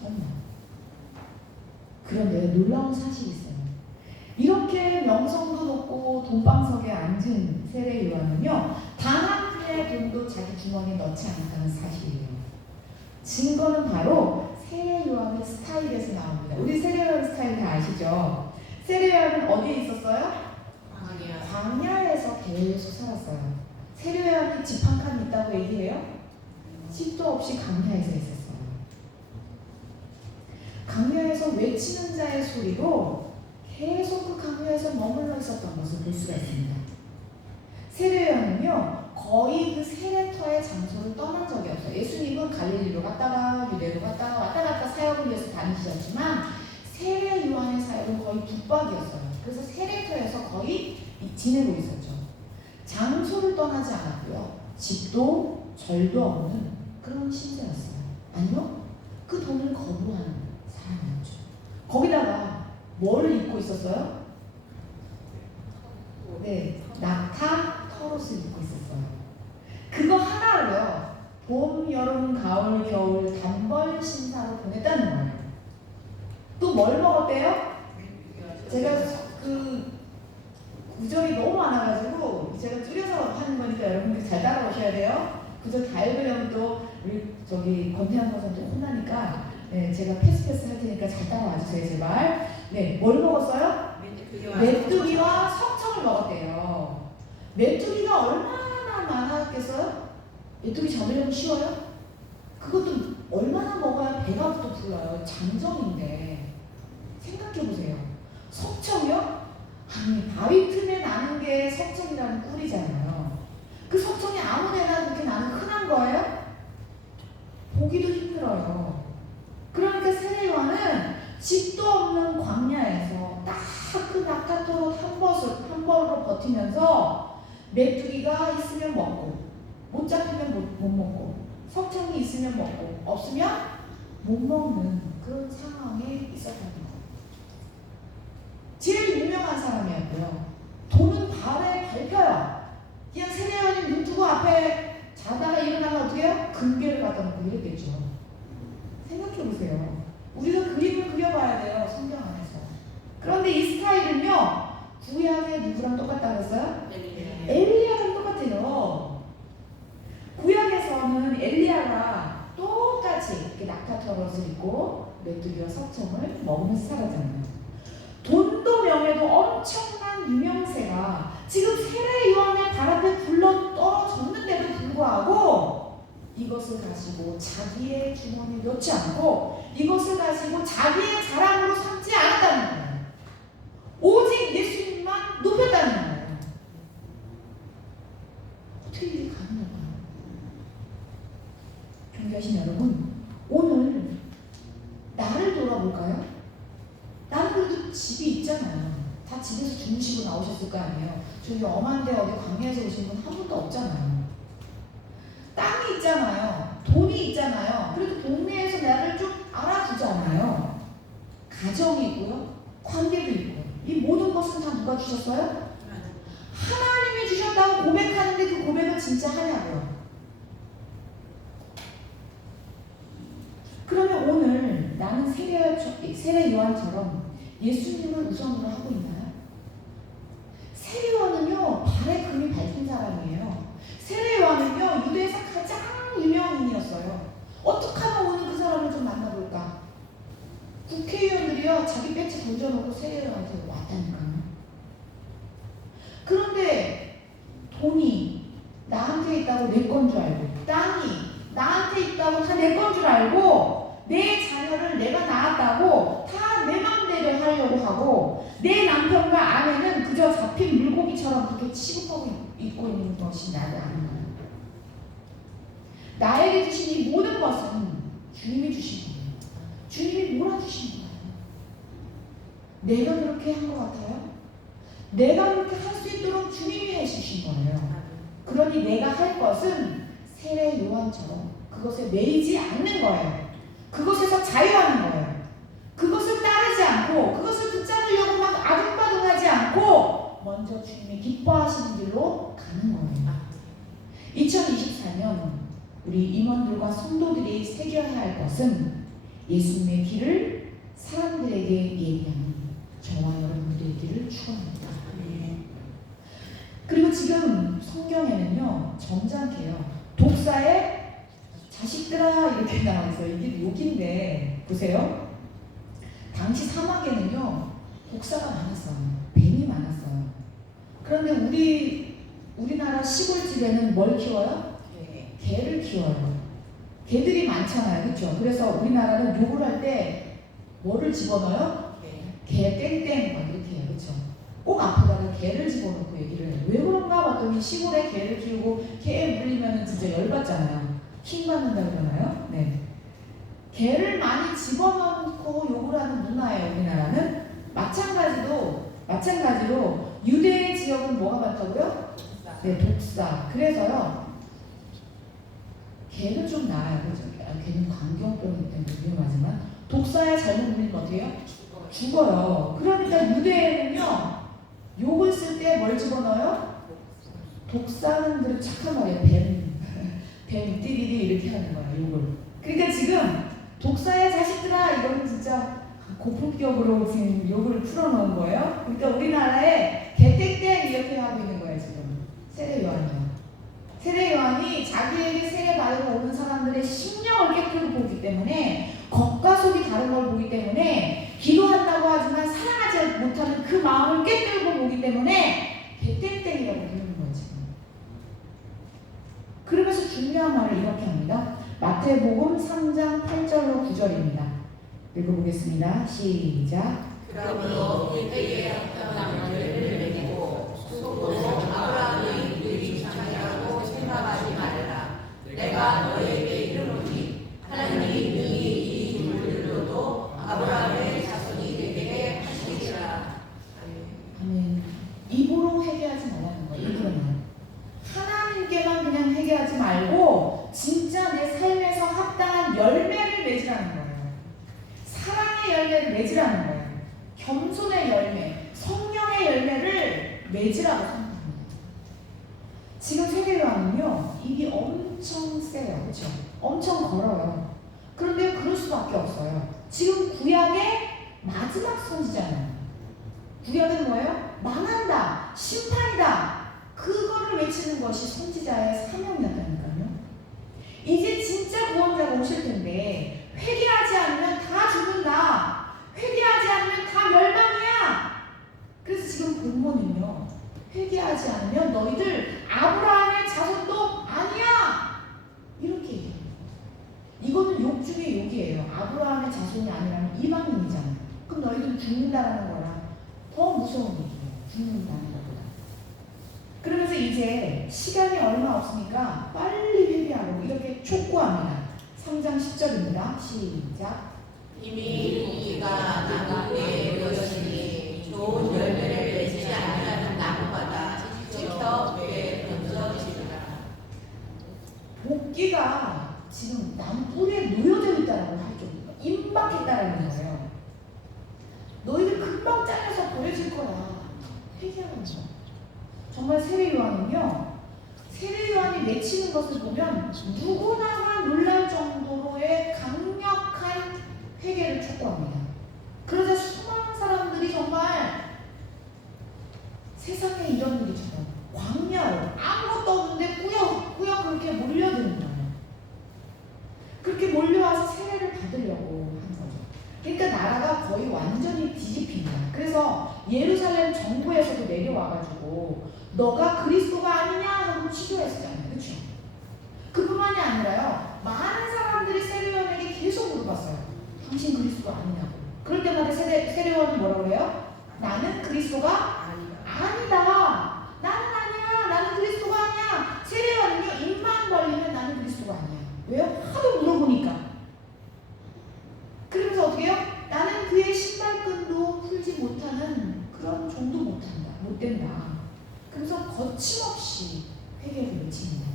정말. 그런데 놀라운 사실이 있어요. 이렇게 명성도 높고 돈방석에 앉은 세례 요한은요 단 한 푼의 돈도 자기 주머니에 넣지 않았다는 사실이에요. 증거는 바로 세례 요한의 스타일에서 나옵니다. 우리 세례 요한 스타일 다 아시죠? 세례 요한은 어디에 있었어요? 광야에서 계속 살았어요. 세례 요한이 집 한 칸 있다고 얘기해요? 집도 없이 광야에서 있었어요. 광야에서 외치는 자의 소리로 계속 그 광야에서 머물러 있었던 것을 볼 수가 있습니다. 세례 요한은요 거의 그 세례터의 장소를 떠난 적이 없어요. 예수님은 갈릴리로 갔다가 유대로 갔다가 왔다 갔다 사역을 위해서 다니셨지만 세례 요한의 사역은 거의 북박이었어요. 그래서 세례터에서 거의 지내고 있었죠. 장소를 떠나지 않았고요. 집도 절도 없는 그런 신자였어요. 아니요? 그 돈을 거부하는 사람이었죠. 거기다가 뭘 입고 있었어요? 네, 낙타 털옷을 입고 있었어요. 그거 하나로요. 봄, 여름, 가을, 겨울 단벌 신사로 보냈다는 거예요. 또 뭘 먹었대요? 제가 그 구절이 너무 많아가지고 제가 줄여서 하는 거니까 여러분들 잘 따라오셔야 돼요. 구절 다 읽으려면 또 우리 저기 권태환 선생님 혼나니까 네, 제가 패스 할 테니까 잘 따라와주세요 제발. 네, 뭘 먹었어요? 메뚜기와 석청을 먹었대요. 메뚜기가 얼마나 많았겠어요? 메뚜기 잡으려면 쉬워요? 그것도 얼마나 먹어야 배가 또 불러요. 장정인데 생각해보세요. 석청이요? 아니 바위 틈에 나는 게 석청이라는 꿀이잖아요. 그 석청이 아무데나 그렇게 나는 흔한 거예요? 보기도 힘들어요. 그러니까 세례 요한은 집도 없는 광야에서 딱 그 낙타토로 한 벌로 버티면서 메뚜기가 있으면 먹고 못 잡히면 못 먹고 석청이 있으면 먹고 없으면 못 먹는 그런 상황에 있었다는 거예요. 제일 유명한 사람이었고요. 돈은 발에 밟혀요. 그냥 세례 요한이 눈 뜨고 앞에 자다가 일어나면 어떻게 해요? 금괴를 갖다 놓고 이랬겠죠. 생각해보세요. 우리가 그림을 그려봐야 돼요. 성경 안에서. 그런데 이 스타일은요. 구약의 누구랑 똑같다고 했어요? 엘리야랑 똑같아요. 구약에서는 엘리야가 똑같이 이렇게 낙타털옷을 입고 메뚜기와 석청을 먹으면서 살았잖아요. 돈도 명예도 엄청난 유명세가 지금 세례 요한의 발 앞에 굴러 떨어졌는데도 불구하고 이것을 가지고 자기의 주머니에 넣지 않고 이것을 가지고 자기의 자랑으로 삼지 않았다는 거예요. 오직 예수님만 높였다는 거예요. 어떻게 이게 가능할까요? 경계하신 여러분, 오늘 나를 돌아볼까요? 나는 그래도 집이 있잖아요. 다 집에서 주무시고 나오셨을 거 아니에요. 저기 엄한데 어디 광야에서 오신 분 한 분도 없잖아요. 가정이 있고요. 관계도 있고. 이 모든 것은 다 누가 주셨어요? 하나님이 주셨다고 고백하는데 그 고백을 진짜 하냐고요. 그러면 오늘 나는 세례 요한처럼 예수님을 우선으로 하고 있나요? 세례 요한은요, 발에 금이 밟힌 사람이에요. 세례 요한은요, 유대에서 가장 유명인이었어요. 어떻게 하면 오늘 그 사람을 좀 만나볼까? 국회의원들이요, 자기 배지 던져놓고 세례 요한한테 왔다니까요. 그런데 돈이 나한테 있다고 내 건 줄 알고, 땅이 나한테 있다고 다 내 건 줄 알고, 내 자녀를 내가 낳았다고 다 내 맘대로 하려고 하고, 내 남편과 아내는 그저 잡힌 물고기처럼 그렇게 취급하고 있고 있는 것이 나를 아는 거예요. 나에게 주신 이 모든 것은 주님이 주신 거예요. 주님이 몰아주신 거예요. 내가 그렇게 한 것 같아요? 내가 그렇게 할 수 있도록 주님이 해주신 거예요. 그러니 내가 할 것은 세례 요한처럼 그것에 매이지 않는 거예요. 그것에서 자유하는 거예요. 그것을 따르지 않고 그것을 붙잡으려고 막 아둥바둥하지 않고 먼저 주님이 기뻐하시는 길로 가는 거예요. 2024년 우리 임원들과 성도들이 새겨야 할 것은 예수님의 길을 사람들에게 얘기하는 저와 여러분들의 길을 축원합니다. 그리고 지금 성경에는요, 점잖게요, 독사의 자식들아 이렇게 나와 있어요. 이게 욕인데 보세요. 당시 사막에는요, 독사가 많았어요. 뱀이 많았어요. 그런데 우리나라 시골집에는 뭘 키워요? 개를 키워요. 개들이 많잖아요. 그렇죠? 그래서 우리나라는 욕을 할 때 뭐를 집어넣어요? 개 땡땡 막 이렇게 해요. 그렇죠? 꼭 앞에다가 개를 집어넣고 얘기를 해요. 왜 그런가 봤더니 시골에 개를 키우고 개에 물리면 진짜 열받잖아요. 킹 받는다 그러나요? 네. 개를 많이 집어넣고 욕을 하는 문화예요. 우리나라는. 마찬가지로 유대 지역은 뭐가 많다고요? 네, 독사. 그래서요, 개는 좀 나아요. 그죠? 개는 광경병이기 때문에 위험하지만 독사에 잘못 물리면 어떻게 해요? 죽어요. 그러니까 유대에는요, 욕을 쓸 때 뭘 집어넣어요? 독사는 그렇게 착한 말이에요. 뱀 띠리리 이렇게 하는 거예요. 욕을. 그러니까 지금 독사의 자식들아 이거는 진짜 고품격으로 지금 욕을 풀어놓은 거예요. 그러니까 우리나라에 개땡땡 이렇게 하고 있는 거예요. 지금 세례 요한이요. 세례 요한이 자기에게 세례 받으러 오는 사람들의 심령을 깨뜨리고 보기 때문에, 겉과 속이 다른 걸 보기 때문에, 기도한다고 하지만 사랑하지 못하는 그 마음을 깨뜨리고 보기 때문에 개땡땡이라고 부르는 거예요. 지금. 그러면서 중요한 말을 이렇게 합니다. 마태복음 3장 8절로 9절입니다. 읽어보겠습니다. 시작. 그러므로 그때에 어떤 열매를 맺고 속으로 아브라함의 이름이 창이라고 생각하지 말라. 내가 너에게 이르노니 하나님이 능히 이 돌들로도 아브라함의 자손이 되게 하시리라. 아멘. 입으로 회개하지 말라는 거예요. 입으로만. 하나님께만 그냥 회개하지 말고 진짜 내 삶에서 합당한 열매를 맺으라는 거예요. 사랑의 열매를 맺으라는 거예요. 겸손의 열매, 성령의 열매를 맺으라고 생각합니다. 지금 세례 요한은요, 입이 엄청 세요. 그렇죠? 엄청 걸어요. 그런데 그럴 수밖에 없어요. 지금 구약의 마지막 선지자잖아요. 구약은 뭐예요? 망한다, 심판이다, 그거를 외치는 것이 선지자의 사명이었다니까요. 이제 진짜 구원자가 오실 텐데 회개하지 않으면 다 죽는다, 회개하지 않으면 다 멸망이야. 그래서 지금 본문은요, 회개하지 않으면 너희들 아브라함의 자손도 아니야, 이렇게 얘기해요. 이거는 욕 중에 욕이에요. 아브라함의 자손이 아니라면 이방인이잖아요. 그럼 너희들은 죽는다라는 거랑 더 무서운 얘기예요. 죽는다는 것보다. 그러면서 이제 시간이 얼마 없으니까 빨리 회개하라고 이렇게 촉구합니다. 3장 10절입니다. 시작. 이미 우리가 나무에 놓였으니 좋은 열매를 맺지 아니하는 나무마다 지켜 왜 던져지리라. 복기가 지금 나무 뿌리에 놓여져 있다라고 할 정도로 임박했다라는 거예요. 너희들 금방 잘려서 버려질 거야. 회개하는 거. 정말 세례 요한은요, 세례 요한이 내치는 것을 보면 누구나가 놀랄 정도로의 강력한 회개를 촉구합니다. 그러자 수많은 사람들이 정말 세상에 이런 일이처럼 광야로 아무것도 없는데 꾸역꾸역 그렇게 몰려드는 거예요. 그렇게 몰려와서 세례를 받으려고 하는 거죠. 그러니까 나라가 거의 완전히 뒤집힙니다. 그래서 예루살렘 정부에서도 내려와가지고 너가 그리스도가 아니냐 하고 취조했었잖아요. 그렇죠? 그뿐만이 아니라요, 많은 사람들이 세례요한에게 계속 물어봤어요. 당신 그리스도가 아니냐고. 그럴 때마다 세례요한은 뭐라고 해요? 나는 그리스도가 아니다. 나는 아니야. 나는 그리스도가 아니야. 세례요한은요, 입만 벌리면 나는 그리스도가 아니야. 왜요? 하도 물어보니까. 그러면서 어떻게 해요? 나는 그의 신발끈도 풀지 못하는 그런 종도 못한다. 못된다. 그래서 거침없이 회개를 외칩니다.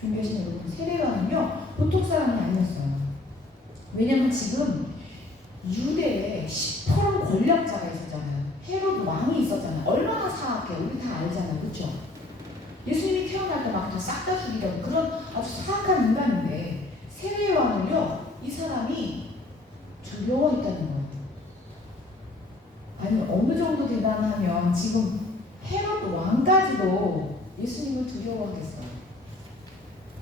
존귀하신 여러분, 세례요한은요, 보통 사람이 아니었어요. 왜냐면 지금 유대에 시퍼런 권력자가 있었잖아요. 헤로드 왕이 있었잖아요. 얼마나 사악해. 우리 다 알잖아요. 그렇죠? 예수님이 태어날 때 막 다 싹 다 죽이던 그런 아주 사악한 인간인데, 세례요한은요, 이 사람이 두려워했다는 거예요. 아니, 어느 정도 대단하면 지금 헤로드 왕까지도 예수님을 두려워하겠어요.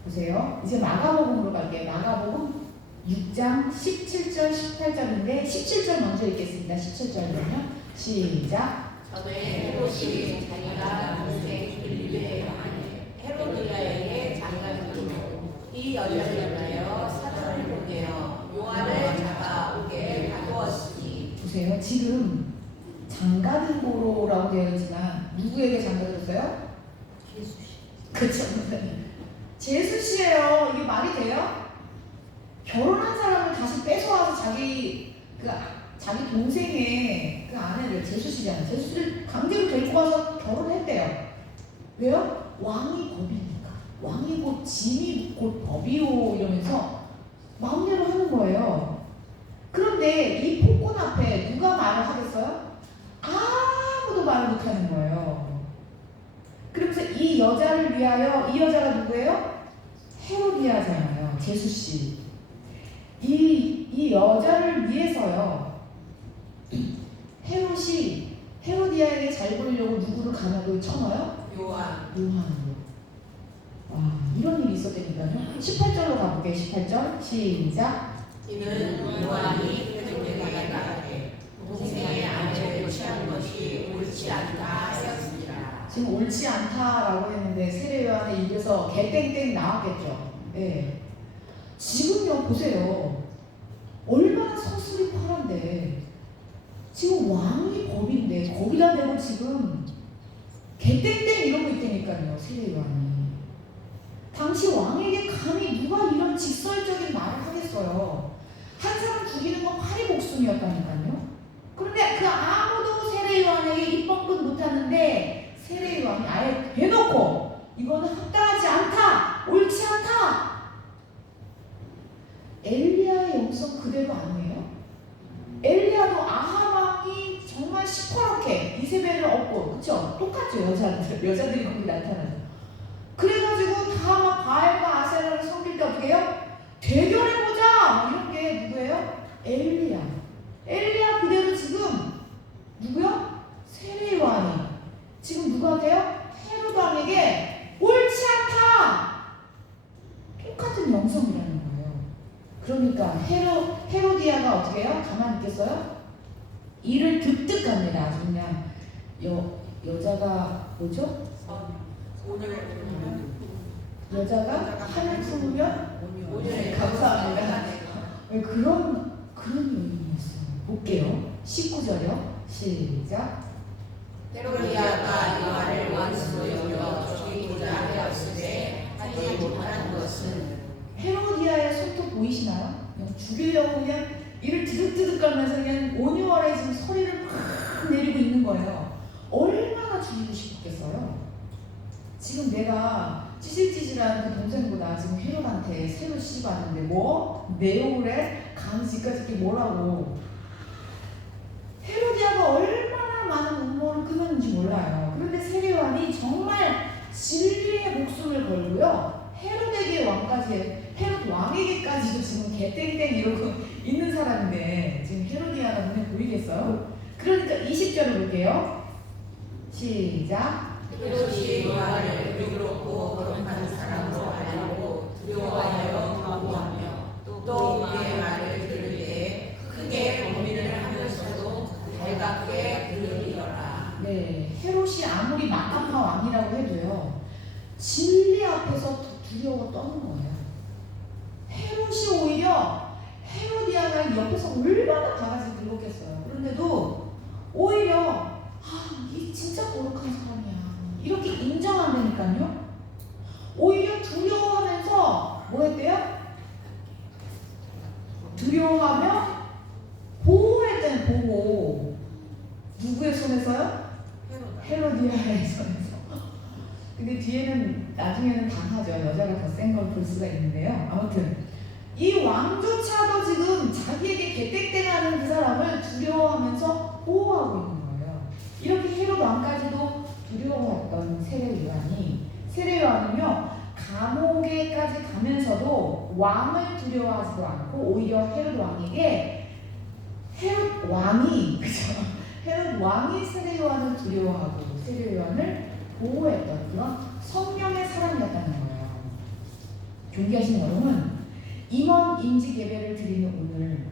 보세요. 이제 마가복음으로 갈게요. 마가복음 6장 17절 18절인데 17절 먼저 읽겠습니다. 17절은요. 시작. 전에 헤롯이 자기가 동생 빌립의 헤로디아에게 장가들고 이 여자를 위하여 사람을 보내어 요한을 잡아오게 가두었으니. 보세요. 지금 장가들고라고 되어 있지만 누구에게 장가들었어요? 예수씨. 그쵸. 제수씨예요. 이게 말이 돼요? 결혼한 사람을 다시 뺏어와서 자기 동생의 그 아내를, 제수씨잖아요. 제수씨를 강제로 데리고 와서 결혼했대요. 왜요? 왕이 법이니까. 왕이 곧 짐이 곧 법이요 이러면서 마음대로 하는 거예요. 그런데 이 폭군 앞에 누가 말을 하겠어요? 아무도 말을 못하는 거예요. 그러면서 이 여자를 위하여, 이 여자가 누구예요? 헤로디아잖아요. 제수씨. 이 여자를 위해서요, 헤롯이 헤로디아에게 잘 보이려고 누구를 가나도 쳐넣어요? 요한으로. 와, 이런 일이 있었다니까요. 18절로 가볼게요. 18절 시작. 이는 요한이 그들에게 말하되 동생의 아내를 취한 것이 옳지 않다 하였습니다. 지금 옳지 않다라고 했는데 세례 요한의 입에서 개땡땡 나왔겠죠. 네. 지금요, 보세요. 얼마나 서술이 파란데 지금 왕이 법인데 거기다 대고 지금 개땡땡 이러고 있다니까요. 세례 요한이. 당시 왕에게 감히 누가 이런 직설적인 말을 하겠어요. 한 사람 죽이는 건 파리 목숨이었다니까요. 그런데 그 아무도 세례 요한에게 입법근 못하는데 세례 요한이 아예 대놓고 이거는 합당하지 않다, 옳지 않다. 엘리야의 영성 그대로 아니에요? 엘리야도 아합 왕이 정말 시퍼렇게 이세벨을 얻고, 그쵸? 똑같죠. 여자들이 거기 나타나죠. 그래가지고 다 막 바알과 아세라를 섬길 때 어떻게 해요? 대결해보자! 이런 게 누구예요? 엘리야 그대로 지금 누구요? 세례 요한이 지금 누구한테요? 헤로드 왕에게 옳지 않다! 똑같은 영성이라는 거예요. 그러니까 헤로디아가 어떻게 해요? 가만히 있겠어요? 이를 득득합니다. 아주 그냥 여자가 뭐죠? 여자가 한을 품으면 감사합니다. 그런 의미였어요. 볼게요. 19절이요. 시작. 헤로디아가 요한을 원수로 여겨 죽이고자 하였으되 하지 못한 것은. 헤로디아의 손톱 보이시나요? 그냥 죽이려고 그냥 이를 드득드득 가면서 그냥 온유월에 지금 소리를 막 내리고 있는 거예요. 얼마나 죽이고 싶었겠어요? 지금 내가 찌질찌질한 그 동생보다 지금 헤롯한테 새로 시집 왔는데 뭐? 내용을 해? 감히 집까지 이렇게 뭐라고? 헤로디아가 얼마나 많은 음모를 꾸몄는지 몰라요. 그런데 세례 요한이 정말 진리의 목숨을 걸고요. 헤로데게 왕까지, 헤롯 왕에게까지도 지금 개땡땡 이러고 있는 사람인데 지금 헤로디아가 눈에 보이겠어요? 그러니까 20절을 볼게요. 시작. 헤롯이 요한을 의롭고 거룩한 사람으로 알고 두려워하여 경고하며 또 그의 말을 들을 때 크게 고민을 하면서도 달갑게 들으리더라. 네, 헤롯이 아무리 막강한 왕이라고 해도요, 진리 앞에서 더 두려워 떠는 거예요. 헤롯이 오히려 헤로디아가 옆에서 얼마나 바가지 긁었겠어요. 그런데도 오히려 이 진짜 거룩한 사람이야 이렇게 인정 안 되니까요. 오히려 두려워하면서 뭐 했대요? 두려워하며 보호했대요. 보호. 누구의 손에서요? 헤로디아의 손에서. 근데 뒤에는 나중에는 당하죠. 여자가 더 센 걸 볼 수가 있는데요. 아무튼 이 왕조차도 지금 자기에게 개땡땡하는 그 사람을 두려워하면서 보호하고 있는 거예요. 이렇게 헤롯 왕까지도 두려워했던 세례 요한은요 감옥에까지 가면서도 왕을 두려워하지도 않고 오히려 헤롯 왕에게 헤롯 왕이 세례 요한을 두려워하고 세례 요한을 보호했던 그런 성령의 사람이었다는 거예요. 존귀하신 여러분, 임원 임직 예배를 드리는 오늘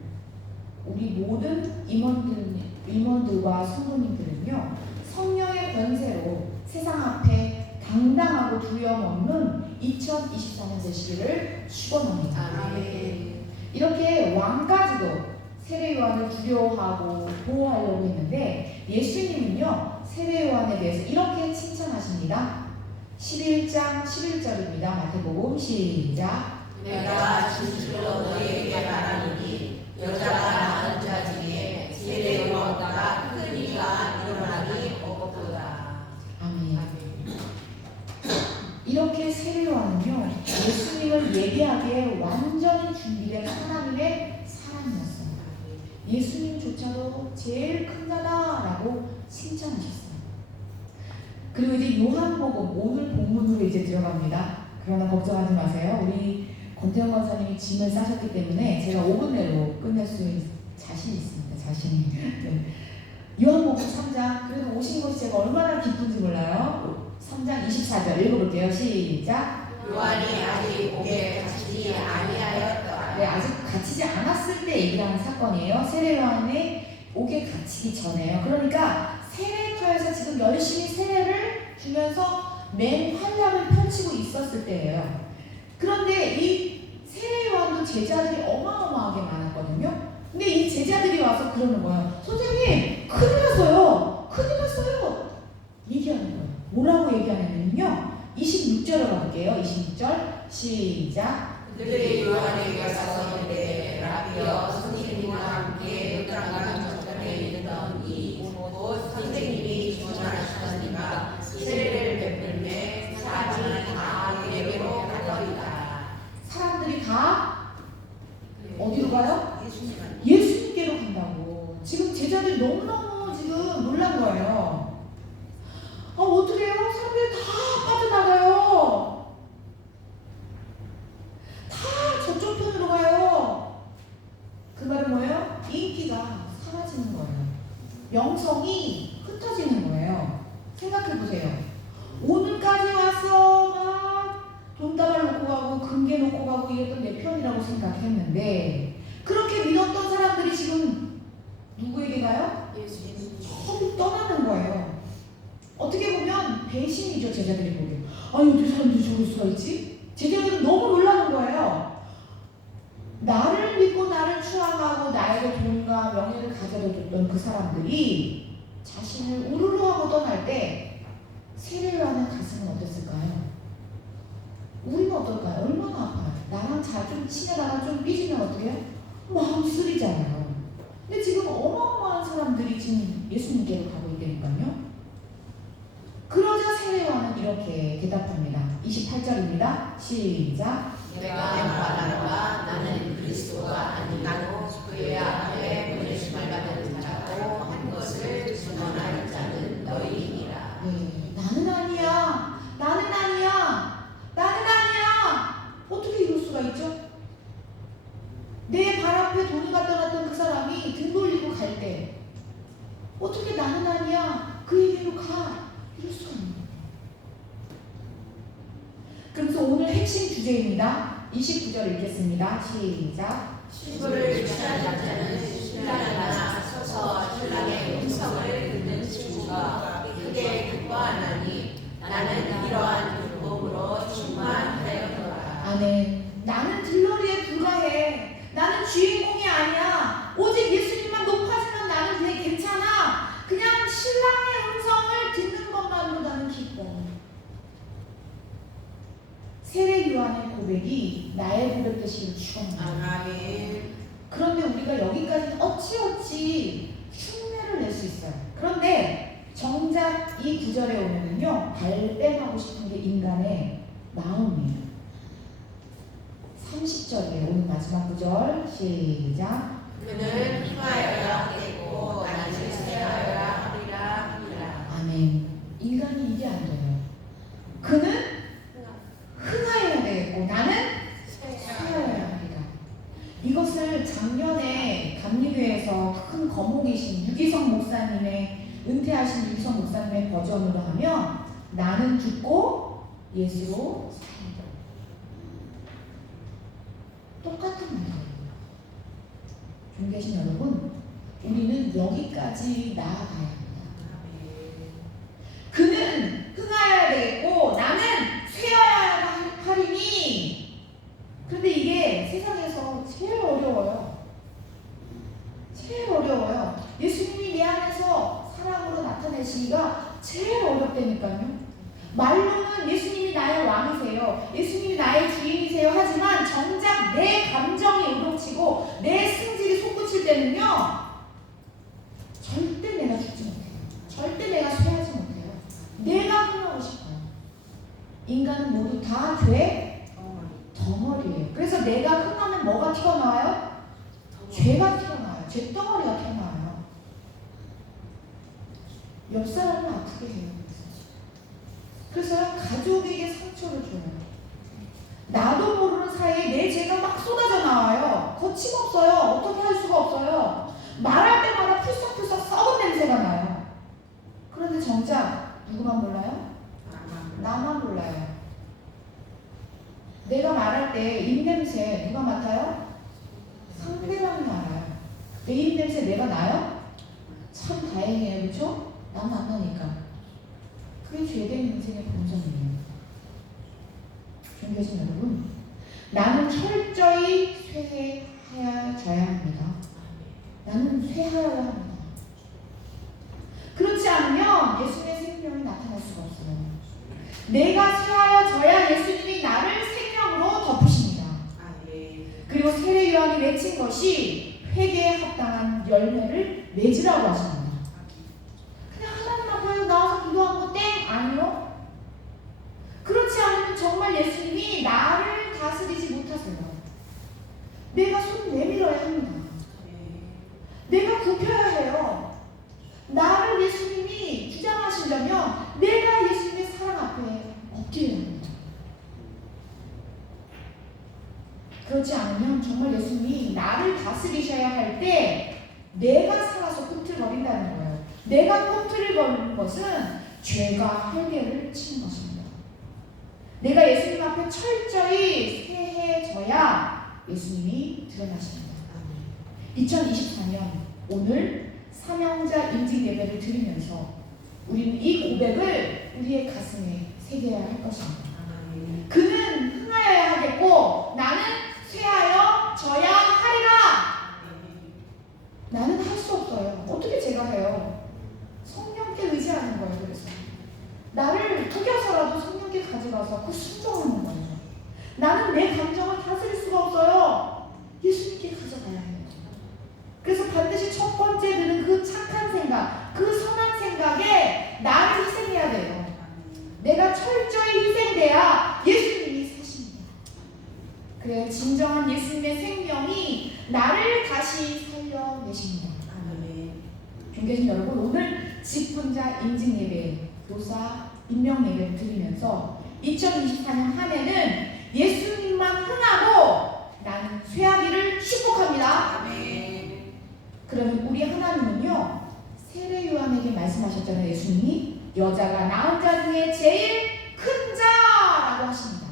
우리 모든 임원들과 성도님들은요 성령의 권세로 세상 앞에 당당하고 두려움 없는 2024년 되시기를 축원합니다. 이렇게 왕까지도 세례 요한을 두려워하고 보호하려고 했는데 예수님은요 세례 요한에 대해서 이렇게 칭찬하십니다. 11장 11절입니다. 마태복음 시작. 내가 진실로 너희에게 말하노니 여자가 낳은 자 중에 세례 요한보다 큰 이가 일어나기 없도다. 아멘. 이렇게 세례 요한은요 예수님을 예비하기에 완전히 준비된 하나님의 사람이었어요. 예수님조차도 제일 큰 자다라고 칭찬하셨어요. 그리고 이제 요한복음 오늘 본문으로 이제 들어갑니다. 그러나 걱정하지 마세요. 우리 권태영 권사님이 짐을 싸셨기 때문에 제가 5분 내로 끝낼 수 자신이 있습니다. 자신이. 네. 요한복음 3장 그래도 오신 것이 제가 얼마나 기쁜지 몰라요. 3장 24절 읽어볼게요. 시작. 요한이 아직 옥에 갇히지 아니하였더라. 네, 아직 갇히지 않았을 때 얘기를 하는 사건이에요. 세례 요한이 옥에 갇히기 전에요. 그러니까 세례터에서 지금 열심히 세례를 주면서 맹활약을 펼치고 있었을 때예요. 그런데 이 세례 요한도 제자들이 어마어마하게 많았거든요. 근데 이 제자들이 와서 그러는 거예요. 선생님, 큰일 났어요. 큰일 났어요. 얘기하는 거예요. 뭐라고 얘기하냐면요. 26절을 가볼게요. 26절 시작. 그들이 요한에게 가서 이르되 라비여 선생님과 함께 요단강 저편에 있던 이곧 선생님이 주문하셨으니까 세례를 베풀매 사람이 다 그에게로 가더이다. 사람들이 다 어디로 가요? 예수님께로 간다고. 지금 제자들이 너무너무 지금 놀란 거예요. 어떻게 해요? 사람들이 다 빠져나가요. 다 저쪽 편으로 가요. 그 말은 뭐예요? 인기가 사라지는 거예요. 명성이 흩어지는 거예요. 생각해보세요. 오늘까지 와서 막 돈다발 놓고 가고 금괴 놓고 가고 이랬던 내 편이라고 생각했는데 그렇게 믿었던 사람들이 지금 누구에게 가요? 전부 떠나는 거예요. 어떻게 보면 배신이죠. 제자들이 보기에. 아니 어떻게 사람들이 저럴 수가 있지? 제자들은 너무 놀라는 거예요. 나를 믿고 나를 추앙하고 나에게 돈과 명예를 가져다 줬던 그 사람들이 자신을 우르르 하고 떠날 때 세례 요한의 가슴은 어땠을까요? 우리는 어떨까요? 얼마나 아파요. 나랑 좀 친하다가 좀 삐지면 어떻게 해요? 마음 쓰리잖아요. 근데 지금 어마어마한 사람들이 지금 예수님께로 가고 있다니까요. 그러자 세례 요한은 이렇게 대답합니다. 28절입니다. 시작. 내가 말하노라 나는 그리스도가 아니고 그의 앞에 보내심을 받은 자라고 한 것을 수가 있죠? 내 발 앞에 돈을 갖다 놨던 그 사람이 등 돌리고 갈 때 어떻게 나는 아니야 그에게로 가 이럴 수가 있는 거예요. 그래서 오늘 핵심 주제입니다. 29절 읽겠습니다. 시작. 신부를 취한 남자는 신랑이나 서서 신랑의 음성을 듣는 친구가 크게 기뻐하나니 나는 이러한 기쁨으로 충만하였노라. 아멘. 나는 들러리에 불과해. 나는 주인공이 아니야. 오직 예수님만 높아지면 나는 그냥 괜찮아. 그냥 신랑의 음성을 듣는 것만으로 나는 기뻐. 세례 요한의 고백이 나의 고백 되시기를 축원합니다. 아멘. 그런데 우리가 여기까지는 어찌어찌 흉내를 낼 수 있어요. 그런데 정작 이 구절에 오면은요, 발뺌하고 싶은 게 인간의 마음이에요. 30절이에요. 오늘 마지막 구절 시작. 그는 흥하여야 하겠고 나는 쇠하여야 하리라. 아멘. 인간이 이게 안 돼요. 그는 흥하여야 되겠고 나는 쇠하여야 하리라. 이것을 작년에 감리교회에서 큰 거목이신 유기성 목사님의 은퇴하신 유기성 목사님의 버전으로 하면 나는 죽고 예수로 살리라. 똑같은 말이에요. 존귀하신 여러분, 우리는 여기까지 나아가야 합니다. 그는 흥하여야 되겠고 나는 쇠하여야 하리니. 그런데 이게 세상에서 제일 어려워요. 제일 어려워요. 예수님이 내 안에서 사랑으로 나타내시기가 제일 어렵다니까요. 말로는 예수님이 나의 왕이세요, 예수님이 나의 주인이세요 하지만 정작 내 감정이 우렁치고 내 승질이 솟구칠 때는요, 절대 내가 죽지 못해요. 절대 내가 쇠하지 못해요. 내가 흥하고 싶어요. 인간은 모두 다 죄 덩어리예요. 그래서 내가 흥하면 뭐가 튀어나와요? 죄가 튀어나와요. 죄덩어리가 튀어나와요. 옆 사람을 아프게 해요. 그래서 가족에게 상처를 줘요. 나도 모르는 사이에 내 죄가 막 쏟아져 나와요. 거침없어요. 어떻게 할 수가 없어요. 말할 때마다 풀썩풀썩 썩은 냄새가 나요. 그런데 정작 누구만 몰라요? 나만 몰라요. 내가 말할 때 입냄새 누가 맡아요? 상대방이 알아요. 내 입냄새 내가 나요? 참 다행이에요. 그렇죠? 난 만나니까. 그게 죄된 인생의 본성이에요. 존귀하신 여러분, 나는 철저히 쇠하여져야 합니다. 나는 쇠하여야 합니다. 그렇지 않으면 예수님의 생명이 나타날 수가 없어요. 내가 쇠하여져야 예수님이 나를 생명으로 덮으십니다. 그리고 세례 요한이 외친 것이 회개에 합당한 열매를 맺으라고 하십니다. 그냥 하나님 앞에 나와서 기도한 거 땡! 아니요. 그렇지 않으면 정말 예수님이 나를 다스리지 못하세요. 내가 손 내밀어야 합니다. 내가 굽혀야 해요. 나를 예수님이 주장하시려면 내가 예수님의 사랑 앞에 엎드려야 합니다. 그렇지 않으면 정말 예수님이 나를 다스리셔야 할 때 내가 살아서 꿈틀거린다는 거예요. 내가 꿈틀거리는 것은 죄가 할례를 치는 것입니다. 내가 예수님 앞에 철저히 쇠해져야 예수님이 드러나십니다. 2024년 오늘 사명자 인직 예배를 드리면서 우리는 이 고백을 우리의 가슴에 새겨야 할 것입니다. 그는 흥하여야 하겠고 나는 쇠하여져야 하리라. 나는 할 수 없어요. 어떻게 제가 해요? 성령께 의지하는 거예요. 그래서 나를 속여서라도 성령께 가져가서 그 순종하는 거예요. 나는 내 감정을 다스릴 수가 없어요. 예수님께 가져가야 해요. 그래서 반드시 첫 번째 드는 그 착한 생각, 그 선한 생각에 나를 희생해야 돼요. 내가 철저히 희생돼야 예수님이 사십니다. 그래야 진정한 예수님의 생명이 나를 다시 살려내십니다. 존귀하신 여러분, 오늘 직분자 인증 예배, 교사 임명 예배를 드리면서 2024년 한 해는 예수님만 흥하고 말씀하셨잖아요. 예수님이 여자가 낳은 자 중에 제일 큰 자라고 하십니다.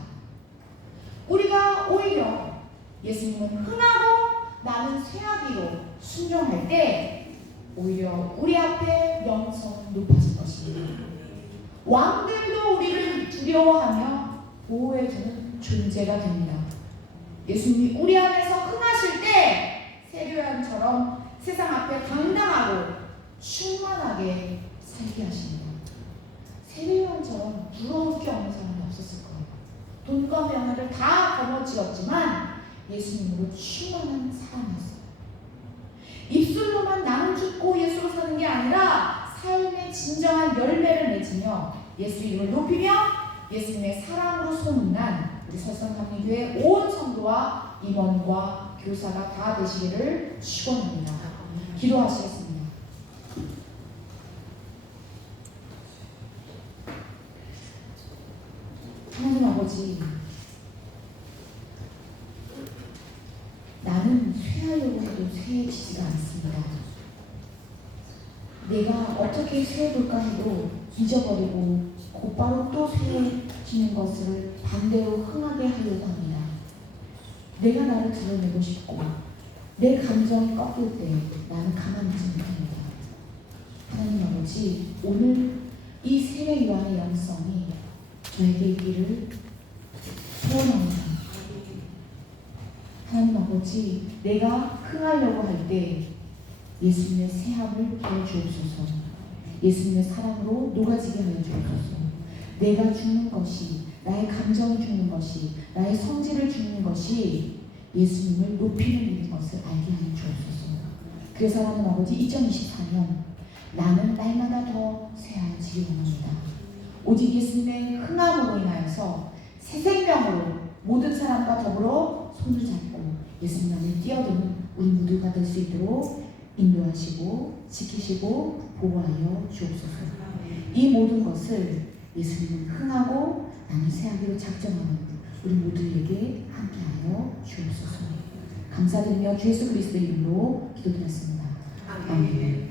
우리가 오히려 예수님은 흔하고 나는 쇠하기로 순종할 때 오히려 우리 앞에 영성은 높아질 것입니다. 왕들도 우리를 두려워하며 보호해주는 존재가 됩니다. 예수님이 우리 안에서 흥하실 때 세례요한처럼 세상 앞에 당당하고 충만하게 살게 하십니다. 세례요한처럼 부러울 게 없는 사람이 없었을 거예요. 돈과 명예를 다 거머쥐었지만 예수님으로 충만한 사람이었어요. 입술로만 나는 죽고 예수로 사는 게 아니라 삶의 진정한 열매를 맺으며 예수 이름을 높이며 예수님의 사랑으로 소문난 우리 설성감리교회 온 성도와 임원과 교사가 다 되시기를 축원합니다. 기도하시겠습니다. 하나님 아버지, 나는 쇠하려고 해도 쇠해지지가 않습니다. 내가 어떻게 쇠해볼까 해도 잊어버리고 곧바로 또 쇠해지는 것을 반대로 흥하게 하려고 합니다. 내가 나를 드러내고 싶고 내 감정이 꺾일 때 나는 가만히 있지 못합니다. 하나님 아버지, 오늘 이 세례 요한의 영성이 저에게 있기를 소원합니다. 하나님 아버지, 내가 흥하려고 할 때 예수님의 새함을 보여주옵소서. 예수님의 사랑으로 녹아지게 하여 주옵소서. 내가 죽는 것이, 나의 감정이 죽는 것이, 나의 성질을 죽는 것이 예수님을 높이는 일인 것을 알게 하여 주옵소서. 그래서 하나님 아버지, 2024년 나는 날마다 더 새하여지기 원합니다. 오직 예수님의 흥함으로 인하여서 새 생명으로 모든 사람과 더불어 손을 잡고 예수님 안에 뛰어드는 우리 모두가 될 수 있도록 인도하시고 지키시고 보호하여 주옵소서. 이 모든 것을 예수님은 흥하고 나는 새하기로 작정하는 우리 모두에게 함께하여 주옵소서. 감사드리며 주 예수 그리스도의 이름으로 기도드렸습니다. 아멘.